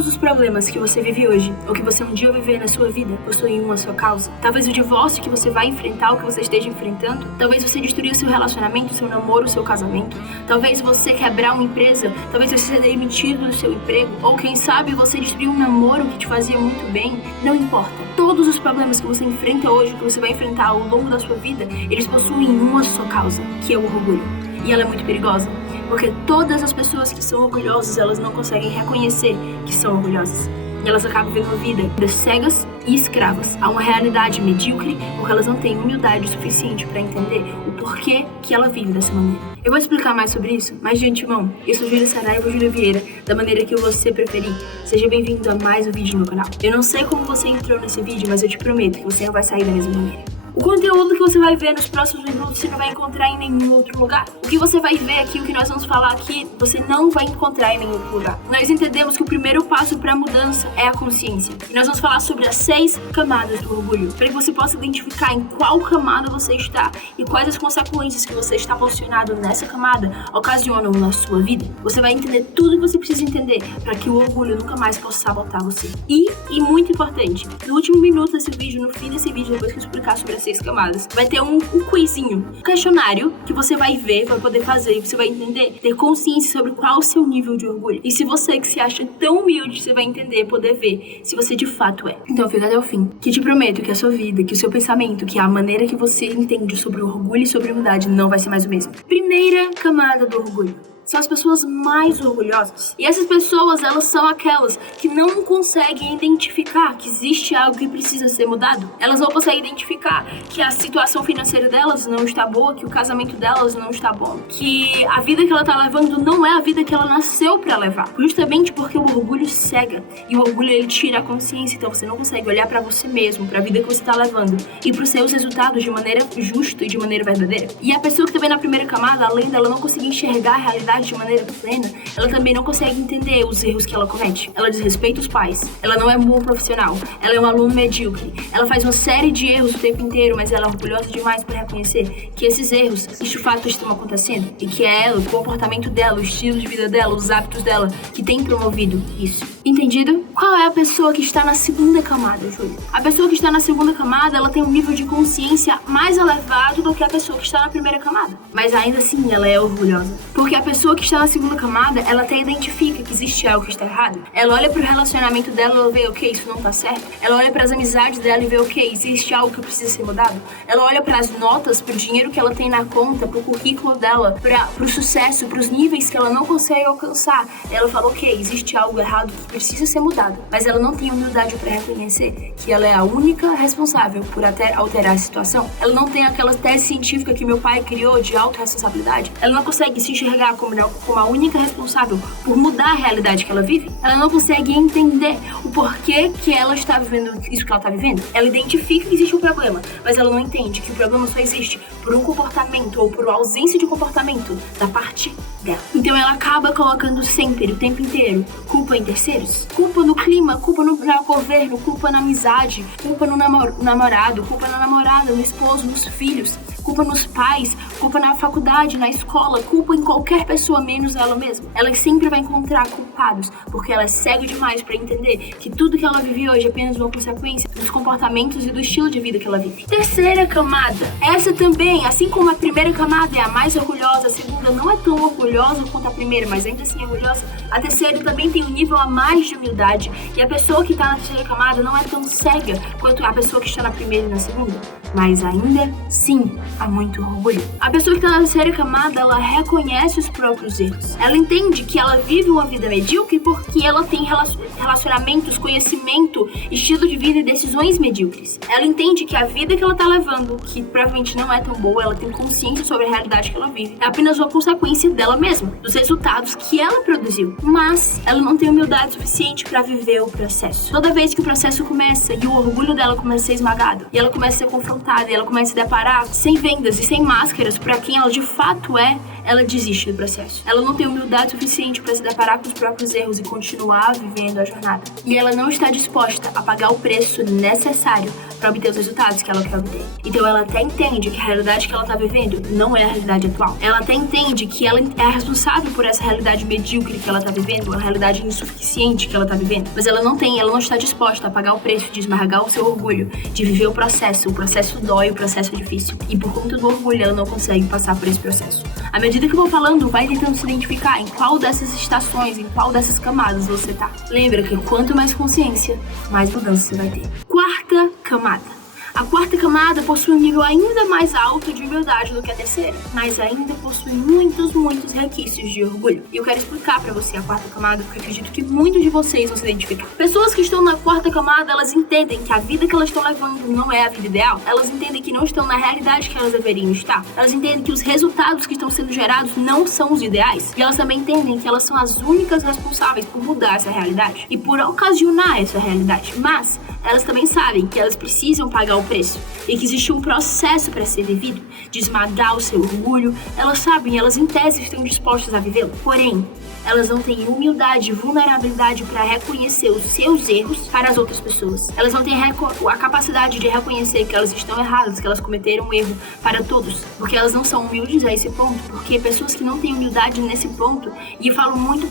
Todos os problemas que você vive hoje, ou que você um dia viver na sua vida, possuem uma só causa. Talvez o divórcio que você vai enfrentar, ou que você esteja enfrentando. Talvez você destruir o seu relacionamento, o seu namoro, o seu casamento. Talvez você quebrar uma empresa. Talvez você ser demitido do seu emprego. Ou quem sabe você destruir um namoro que te fazia muito bem. Não importa. Todos os problemas que você enfrenta hoje, que você vai enfrentar ao longo da sua vida, eles possuem uma só causa, que é o orgulho. E ela é muito perigosa. Porque todas as pessoas que são orgulhosas, elas não conseguem reconhecer que são orgulhosas. E elas acabam vivendo uma vida cegas e escravas a uma realidade medíocre, porque elas não têm humildade suficiente para entender o porquê que ela vive dessa maneira. Eu vou explicar mais sobre isso, mas de antemão, eu sou Júlia Saraiva ou Júlia Vieira, da maneira que você preferir. Seja bem-vindo a mais um vídeo no meu canal. Eu não sei como você entrou nesse vídeo, mas eu te prometo que você não vai sair da mesma maneira. O conteúdo que você vai ver nos próximos minutos você não vai encontrar em nenhum outro lugar. O que você vai ver aqui, o que nós vamos falar aqui, você não vai encontrar em nenhum outro lugar. Nós entendemos que o primeiro passo para a mudança é a consciência. E nós vamos falar sobre as 6 camadas do orgulho, para que você possa identificar em qual camada você está e quais as consequências que você está posicionado nessa camada ocasionam na sua vida. Você vai entender tudo que você precisa entender para que o orgulho nunca mais possa sabotar você. E muito importante, no último minuto desse vídeo, no fim desse vídeo, depois que eu explicar sobre as 6 camadas, vai ter um quizinho, um questionário que você vai ver, vai poder fazer e você vai entender, ter consciência sobre qual é o seu nível de orgulho. E se você que se acha tão humilde, você vai entender, poder ver se você de fato é. Então fica até o fim, que te prometo que a sua vida, que o seu pensamento, que a maneira que você entende sobre o orgulho e sobre a humildade não vai ser mais o mesmo. Primeira camada do orgulho são as pessoas mais orgulhosas. E essas pessoas, elas são aquelas que não conseguem identificar que existe algo que precisa ser mudado. Elas não conseguem identificar que a situação financeira delas não está boa, que o casamento delas não está bom, que a vida que ela está levando não é a vida que ela nasceu para levar. Justamente porque o orgulho cega. E o orgulho, ele tira a consciência. Então você não consegue olhar para você mesmo, para a vida que você está levando e para os seus resultados de maneira justa e de maneira verdadeira. E a pessoa que também na primeira camada, além dela não conseguir enxergar a realidade de maneira plena, ela também não consegue entender os erros que ela comete. Ela desrespeita os pais, ela não é um bom profissional, ela é um aluno medíocre, ela faz uma série de erros o tempo inteiro, mas ela é orgulhosa demais para reconhecer que esses erros de fato estão acontecendo e que é ela, o comportamento dela, o estilo de vida dela, os hábitos dela que tem promovido isso. Entendido? Qual é a pessoa que está na segunda camada, Júlia? A pessoa que está na segunda camada, ela tem um nível de consciência mais elevado do que a pessoa que está na primeira camada. Mas ainda assim, ela é orgulhosa. Porque a pessoa que está na segunda camada, ela até identifica que existe algo que está errado. Ela olha pro relacionamento dela e ela vê, ok, isso não tá certo. Ela olha pras amizades dela e vê, ok, existe algo que precisa ser mudado. Ela olha pras notas, pro dinheiro que ela tem na conta, pro currículo dela, pro sucesso, pros níveis que ela não consegue alcançar. Ela fala, ok, existe algo errado que precisa ser mudado. Mas ela não tem humildade para reconhecer que ela é a única responsável por até alterar a situação. Ela não tem aquela tese científica que meu pai criou de autorresponsabilidade. Ela não consegue se enxergar como a única responsável por mudar a realidade que ela vive. Ela não consegue entender o porquê que ela está vivendo isso que ela está vivendo. Ela identifica que existe um problema, mas ela não entende que o problema só existe por um comportamento ou por ausência de comportamento da parte dela. Então ela acaba colocando sempre, o tempo inteiro, culpa em terceiros. Culpa no clima, culpa no governo, culpa na amizade, culpa no namorado, culpa na namorada, no esposo, nos filhos, culpa nos pais, culpa na faculdade, na escola, culpa em qualquer pessoa menos ela mesma. Ela sempre vai encontrar culpados, porque ela é cega demais para entender que tudo que ela vive hoje é apenas uma consequência dos comportamentos e do estilo de vida que ela vive. Terceira camada. Essa também, assim como a primeira camada é a mais orgulhosa, a segunda não é tão orgulhosa quanto a primeira, mas ainda assim é orgulhosa. A terceira também tem um nível a mais de humildade, e a pessoa que está na terceira camada não é tão cega quanto a pessoa que está na primeira e na segunda, mas ainda sim há muito orgulho. A pessoa que está na terceira camada, ela reconhece os próprios erros. Ela entende que ela vive uma vida medíocre porque ela tem relacionamentos, conhecimento, estilo de vida e decisões medíocres. Ela entende que a vida que ela está levando, que provavelmente não é tão boa, ela tem consciência sobre a realidade que ela vive, é apenas uma consequência dela mesma, dos resultados que ela produziu. Mas ela não tem humildade suficiente para viver o processo. Toda vez que o processo começa e o orgulho dela começa a ser esmagado, e ela começa a ser confrontada, e ela começa a se deparar sem vendas e sem máscaras para quem ela de fato é, ela desiste do processo. Ela não tem humildade suficiente para se deparar com os próprios erros e continuar vivendo a jornada. E ela não está disposta a pagar o preço necessário para obter os resultados que ela quer obter. Então ela até entende que a realidade que ela está vivendo não é a realidade atual. Ela até entende que ela é responsável por essa realidade medíocre que ela está vivendo, a realidade insuficiente que ela está vivendo. Mas ela não está disposta a pagar o preço de esmagar o seu orgulho, de viver o processo. O processo dói, o processo é difícil. E por conta do orgulho, ela não consegue passar por esse processo. À medida que eu vou falando, vai tentando se identificar em qual dessas estações, em qual dessas camadas você tá. Lembra que quanto mais consciência, mais mudança você vai ter. Quarta camada. A quarta camada possui um nível ainda mais alto de humildade do que a terceira, mas ainda possui muitos requisitos de orgulho. E eu quero explicar pra você a quarta camada, porque acredito que muitos de vocês vão se identificar. Pessoas que estão na quarta camada, elas entendem que a vida que elas estão levando não é a vida ideal. Elas entendem que não estão na realidade que elas deveriam estar. Elas entendem que os resultados que estão sendo gerados não são os ideais. E elas também entendem que elas são as únicas responsáveis por mudar essa realidade e por ocasionar essa realidade. Mas elas também sabem que elas precisam pagar o preço e que existe um processo para ser vivido, de esmagar o seu orgulho. Elas sabem, elas em tese estão dispostas a vivê-lo. Porém, elas não têm humildade e vulnerabilidade para reconhecer os seus erros para as outras pessoas. Elas não têm a capacidade de reconhecer que elas estão erradas, que elas cometeram um erro para todos, porque elas não são humildes a esse ponto. Porque pessoas que não têm humildade nesse ponto, e eu falo muito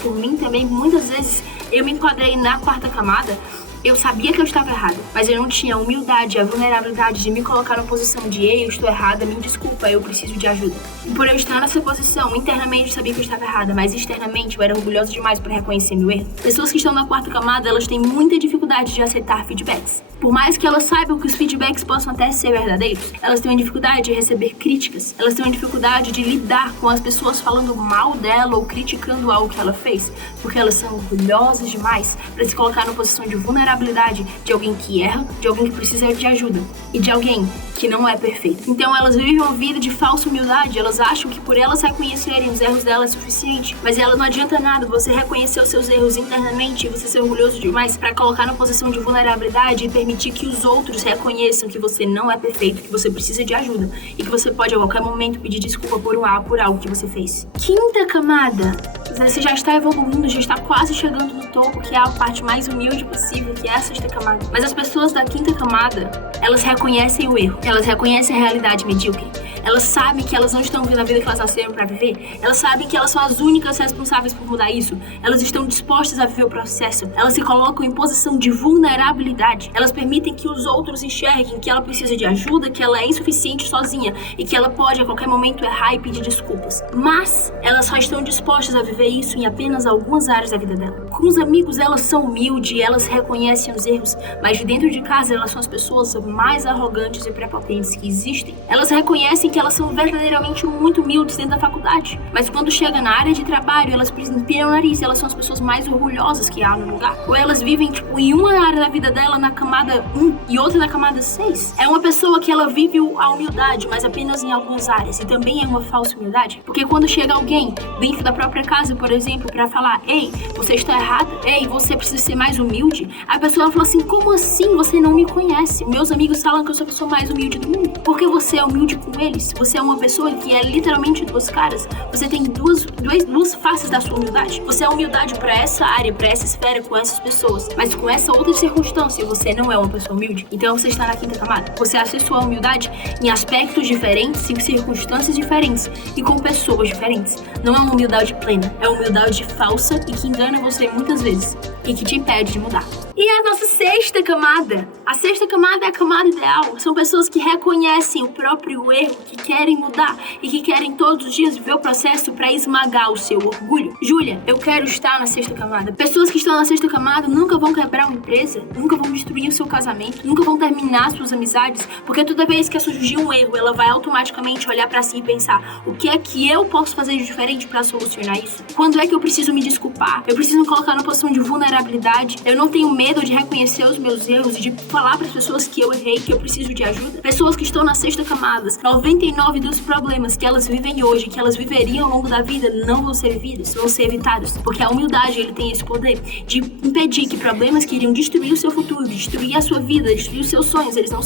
por mim também, muitas vezes eu me enquadrei na quarta camada. Eu sabia que eu estava errada, mas eu não tinha a humildade, a vulnerabilidade de me colocar na posição de ei, eu estou errada, me desculpa, eu preciso de ajuda. E por eu estar nessa posição, internamente eu sabia que eu estava errada, mas externamente eu era orgulhosa demais para reconhecer meu erro. Pessoas que estão na quarta camada, elas têm muita dificuldade de aceitar feedbacks. Por mais que elas saibam que os feedbacks possam até ser verdadeiros, elas têm uma dificuldade de receber críticas, elas têm uma dificuldade de lidar com as pessoas falando mal dela ou criticando algo que ela fez, porque elas são orgulhosas demais para se colocar na posição de vulnerabilidade de alguém que erra, de alguém que precisa de ajuda e de alguém que não é perfeito. Então elas vivem uma vida de falsa humildade, elas acham que por elas reconhecerem os erros dela é suficiente, mas ela não adianta nada você reconhecer os seus erros internamente e você ser orgulhoso demais para colocar na posição de vulnerabilidade e permitir que os outros reconheçam que você não é perfeito, que você precisa de ajuda e que você pode a qualquer momento pedir desculpa por algo que você fez. Quinta camada. Você já está evoluindo, já está quase chegando no topo, que é a parte mais humilde possível, que é a sexta camada. Mas as pessoas da quinta camada, elas reconhecem o erro, elas reconhecem a realidade medíocre. Elas sabem que elas não estão vivendo a vida que elas nasceram para viver. Elas sabem que elas são as únicas responsáveis por mudar isso. Elas estão dispostas a viver o processo. Elas se colocam em posição de vulnerabilidade. Elas permitem que os outros enxerguem que ela precisa de ajuda, que ela é insuficiente sozinha e que ela pode a qualquer momento errar e pedir desculpas. Mas elas só estão dispostas a viver isso em apenas algumas áreas da vida dela. Com os amigos, elas são humildes, elas reconhecem os erros, mas de dentro de casa elas são as pessoas mais arrogantes e prepotentes que existem. Elas reconhecem que elas são verdadeiramente muito humildes dentro da faculdade, mas quando chega na área de trabalho, elas empinam o nariz, elas são as pessoas mais orgulhosas que há no lugar. Ou elas vivem, em uma área da vida dela na camada 1 e outra na camada 6. É uma pessoa que ela vive a humildade, mas apenas em algumas áreas, e também é uma falsa humildade, porque quando chega alguém dentro da própria casa, por exemplo, pra falar, ei, você está errado, ei, você precisa ser mais humilde, a pessoa fala assim, como assim? Você não me conhece. Meus amigos falam que eu sou a pessoa mais humilde do mundo. Porque você é humilde com eles. Você é uma pessoa que é literalmente duas caras. Você tem duas faces da sua humildade. Você é humildade pra essa área, pra essa esfera, com essas pessoas. Mas com essa outra circunstância, você não é uma pessoa humilde. Então você está na quinta camada. Você acha sua humildade em aspectos diferentes, em circunstâncias diferentes e com pessoas diferentes. Não é uma humildade plena. É uma humildade falsa e que engana você muitas vezes e que te impede de mudar. E a nossa sexta camada. A sexta camada é a camada ideal. São pessoas que reconhecem o próprio erro, que querem mudar e que querem todos os dias viver o processo para esmagar o seu orgulho. Júlia, eu quero estar na sexta camada. Pessoas que estão na sexta camada nunca vão quebrar uma empresa, nunca vão destruir o seu casamento, nunca vão terminar suas amizades, porque toda vez que surgir um erro, ela vai automaticamente olhar para si e pensar, o que é que eu posso fazer de diferente para solucionar isso? Quando é que eu preciso me desculpar? Eu preciso me colocar numa posição de vulnerabilidade. Eu não tenho medo medo de reconhecer os meus erros e de falar para as pessoas que eu errei, que eu preciso de ajuda. Pessoas que estão na sexta camada, 99 dos problemas que elas vivem hoje, que elas viveriam ao longo da vida, não vão ser vividos, vão ser evitados. Porque a humildade, ele tem esse poder de impedir que problemas que iriam destruir o seu futuro, destruir a sua vida, destruir os seus sonhos, eles não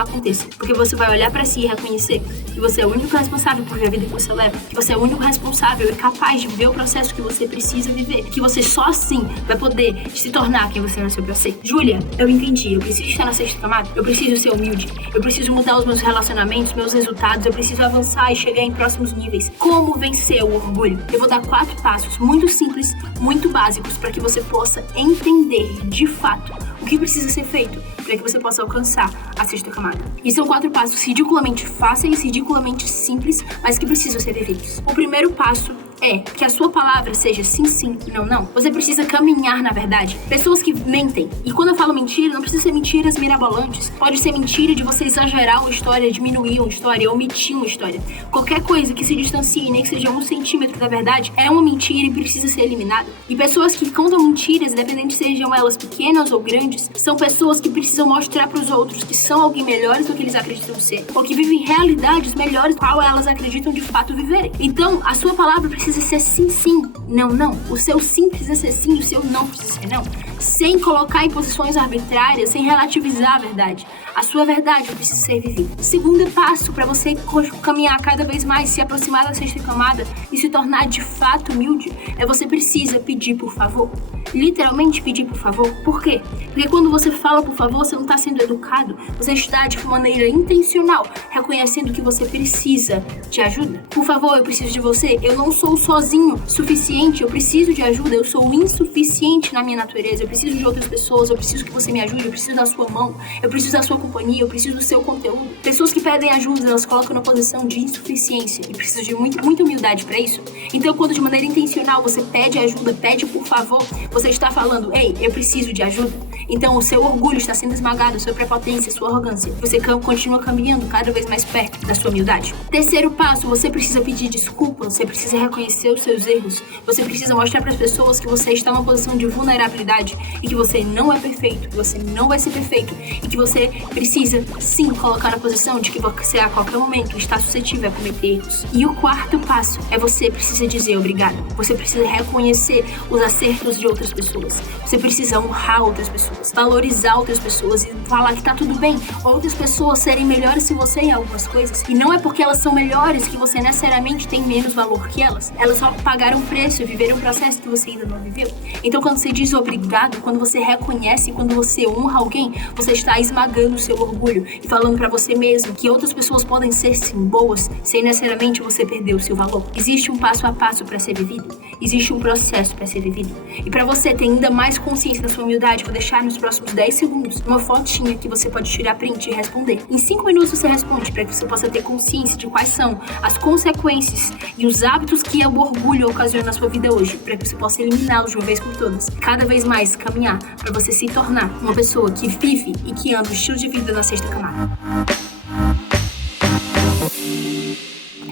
aconteçam. Porque você vai olhar para si e reconhecer que você é o único responsável por viver a vida que você leva, que você é o único responsável e capaz de viver o processo que você precisa viver, que você só assim vai poder se tornar quem você nasceu pra ser. Júlia, eu entendi, eu preciso estar na sexta camada, eu preciso ser humilde, eu preciso mudar os meus relacionamentos, meus resultados, eu preciso avançar e chegar em próximos níveis. Como vencer o orgulho? Eu vou dar 4 passos muito simples, muito básicos, para que você possa entender de fato o que precisa ser feito para que você possa alcançar a sexta camada. E são 4 passos ridiculamente fáceis, ridiculamente simples, mas que precisam ser vividos. O primeiro passo é que a sua palavra seja sim, sim, não, não. Você precisa caminhar na verdade. Pessoas que mentem, e quando eu falo mentira, não precisa ser mentiras mirabolantes. Pode ser mentira de você exagerar uma história, diminuir uma história, omitir uma história. Qualquer coisa que se distancie, nem que seja 1 centímetro da verdade, é uma mentira e precisa ser eliminada. E pessoas que contam mentiras, independente sejam elas pequenas ou grandes, são pessoas que precisam mostrar para os outros que são alguém melhores do que eles acreditam ser, ou que vivem realidades melhores qual elas acreditam de fato viverem. Então, a sua palavra precisa ser sim, sim, não, não. O seu sim precisa ser sim, o seu não precisa ser não. Sem colocar em posições arbitrárias, sem relativizar a verdade. A sua verdade precisa ser vivida. Segundo passo para você caminhar cada vez mais, se aproximar da sexta camada e se tornar de fato humilde, é você precisa pedir por favor. Literalmente pedir por favor. Por quê? Porque quando você fala por favor, você não está sendo educado, você está de maneira intencional reconhecendo que você precisa de ajuda. Por favor, eu preciso de você. Eu não sou sozinho suficiente, eu preciso de ajuda, eu sou insuficiente na minha natureza, eu preciso de outras pessoas, eu preciso que você me ajude, eu preciso da sua mão, eu preciso da sua companhia, eu preciso do seu conteúdo. Pessoas que pedem ajuda, elas colocam na posição de insuficiência e precisam de muita humildade para isso. Então, quando de maneira intencional você pede ajuda, pede por favor, você está falando, ei, eu preciso de ajuda. Então, o seu orgulho está sendo esmagado, a sua prepotência, a sua arrogância. Você continua caminhando cada vez mais perto da sua humildade. Terceiro passo, você precisa pedir desculpa, você precisa reconhecer os seus erros, você precisa mostrar para as pessoas que você está numa posição de vulnerabilidade e que você não é perfeito, que você não vai ser perfeito e que você precisa, sim, colocar na posição de que você a qualquer momento está suscetível a cometer erros. E o quarto passo é você precisa dizer obrigado. Você precisa reconhecer os acertos de outras pessoas. Você precisa honrar outras pessoas, valorizar outras pessoas e falar que tá tudo bem. Outras pessoas serem melhores que você em algumas coisas. E não é porque elas são melhores que você necessariamente tem menos valor que elas. Elas só pagaram preço e viveram um processo que você ainda não viveu. Então, quando você diz obrigado, quando você reconhece, quando você honra alguém, você está esmagando o seu orgulho e falando pra você mesmo que outras pessoas podem ser sim boas, sem necessariamente você perder o seu valor. Existe um passo a passo para ser vivido. Existe um processo para ser vivido. E para você ter ainda mais consciência da sua humildade, vou deixar nos próximos 10 segundos uma fotinha que você pode tirar print e responder. Em 5 minutos você responde para que você possa ter consciência de quais são as consequências e os hábitos que o orgulho ocasiona na sua vida hoje, para que você possa eliminá-los de uma vez por todas. Cada vez mais caminhar para você se tornar uma pessoa que vive e que anda o estilo de vida da sexta camada.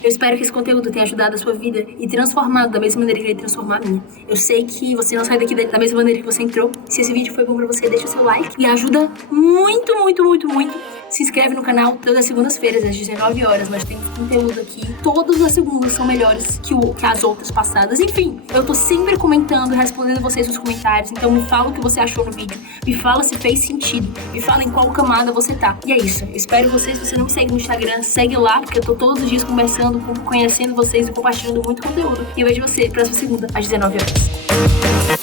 Eu espero que esse conteúdo tenha ajudado a sua vida e transformado da mesma maneira que ele transformou a minha. Eu sei que você não sai daqui da mesma maneira que você entrou. Se esse vídeo foi bom pra você, deixa o seu like e ajuda muito, muito, muito, muito. Se inscreve no canal todas as segundas-feiras, às 19 horas. Nós temos conteúdo aqui. Todas as segundas são melhores que as outras passadas. Enfim, eu tô sempre comentando, respondendo vocês nos comentários. Então me fala o que você achou no vídeo. Me fala se fez sentido. Me fala em qual camada você tá. E é isso. Eu espero vocês. Se você não me segue no Instagram, segue lá, porque eu tô todos os dias conversando, conhecendo vocês e compartilhando muito conteúdo. E eu vejo você próxima segunda, às 19 horas.